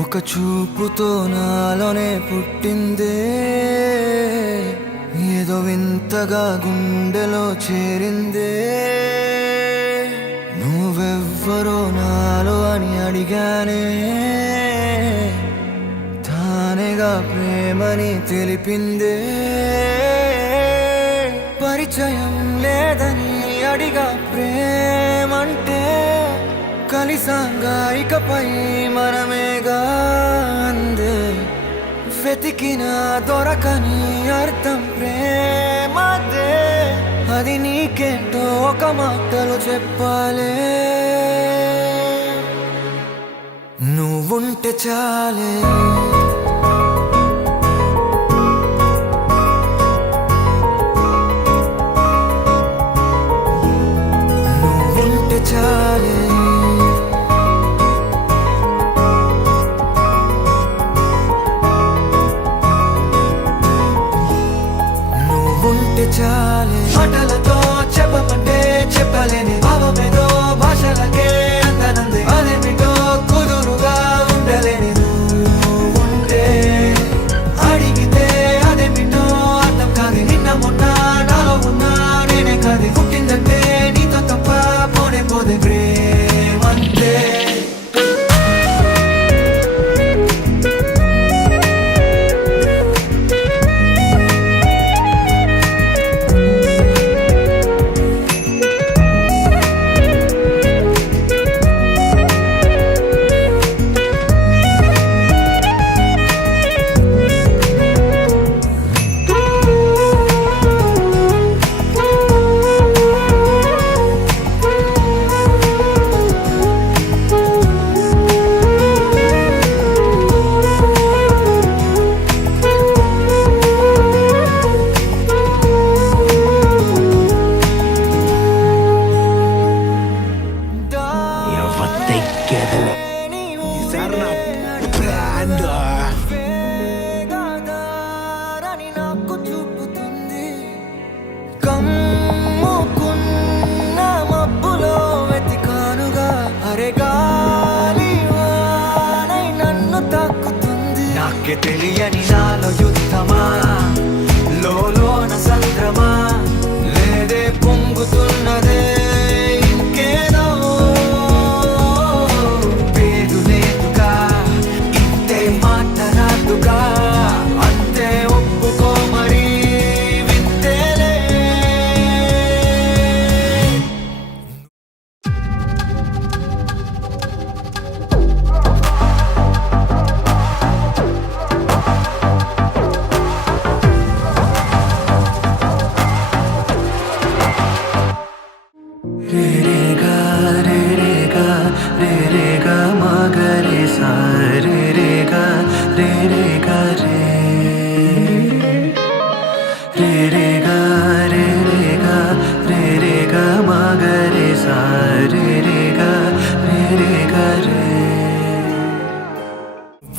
ఒక చూపుతో నాలోనే పుట్టిందే, ఏదో వింతగా గుండెలో చేరిందే. నువ్వెవ్వరో నాలో అని అడిగానే, తానేగా ప్రేమని తెలిపిందే. పరిచయం లేదని అడిగా ప్రేమంటే, కలిసాంగా ఇకపై మనమేగా అందే. వెతికినా దొరకని అర్థం ప్రేమదే, అది నీకేంటో ఒక మాటలో చెప్పాలే. నువ్వుంటే చాలే, నువ్వుంటే చాలే, నువ్వుంటే చాలే. మాటలతో చెప్పమంటే చెప్పలేని భావమేదో భాషలకే అందనంది. అదేమిటో కుదురుగా ఉండలేని నువ్వుంటే, అడిగితే అదేమిటో అర్థం కాదు. నిన్న మొన్న నాలో ఉన్నా నేనే కాదు. పుట్టిందంటే నీతో తప్ప పోనే పోదే ప్రేమంతే. నాకు చూపుతుంది కమ్ముకున్న మబ్బులో వెతికానుగా. అరే గాలి వానై నన్ను తాకుతుంది. నాకే తెలియని నాలో యుద్ధమా, లోన సంద్రమా, లేదే పొంగుతున్నదే ఇంకేదో. పేరు లేదుగా, ఇంతే మాట రాదుగా, అంతే ఒప్పుకో మరి వింతేలే. రే రే గా రే రే గా రే రే గా మా గా రే సా రే రే గా రే రే గా రే రే రే గా రే రే గా రే రే గా మా గా రే సా రే రే గా రే రే గా రే.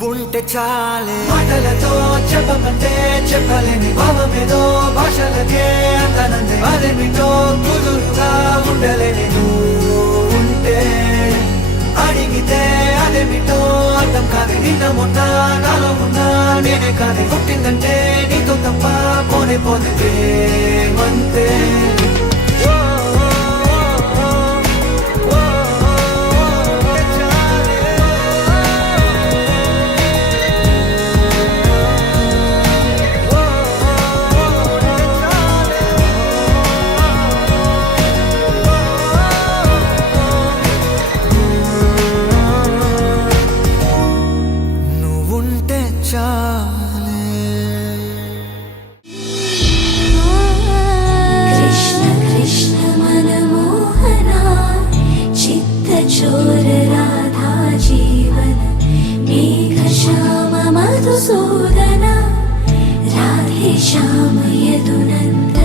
ఉంటే చాలే, మాటలతో చెప్పమంటే చెప్పలేని భావమేదో భాషలకే అందనంది. అదేమిటో కుదురుగా ఉండలేని నువ్వుంటే, అడిగితే అదేమిటో అర్థం కాదు. నిన్న మొన్న నాలో ఉన్నా నేనే కాదు. పుట్టిందంటే నీతో తప్ప పోనే పోనే ప్రేమంతే. నువ్వుంటే చాలే. కృష్ణ కృష్ణ మనమోహన చిత్తచోర రాధా జీవన మేఘ శ్యామ మధుసూదన రాధే శ్యామ యదునంద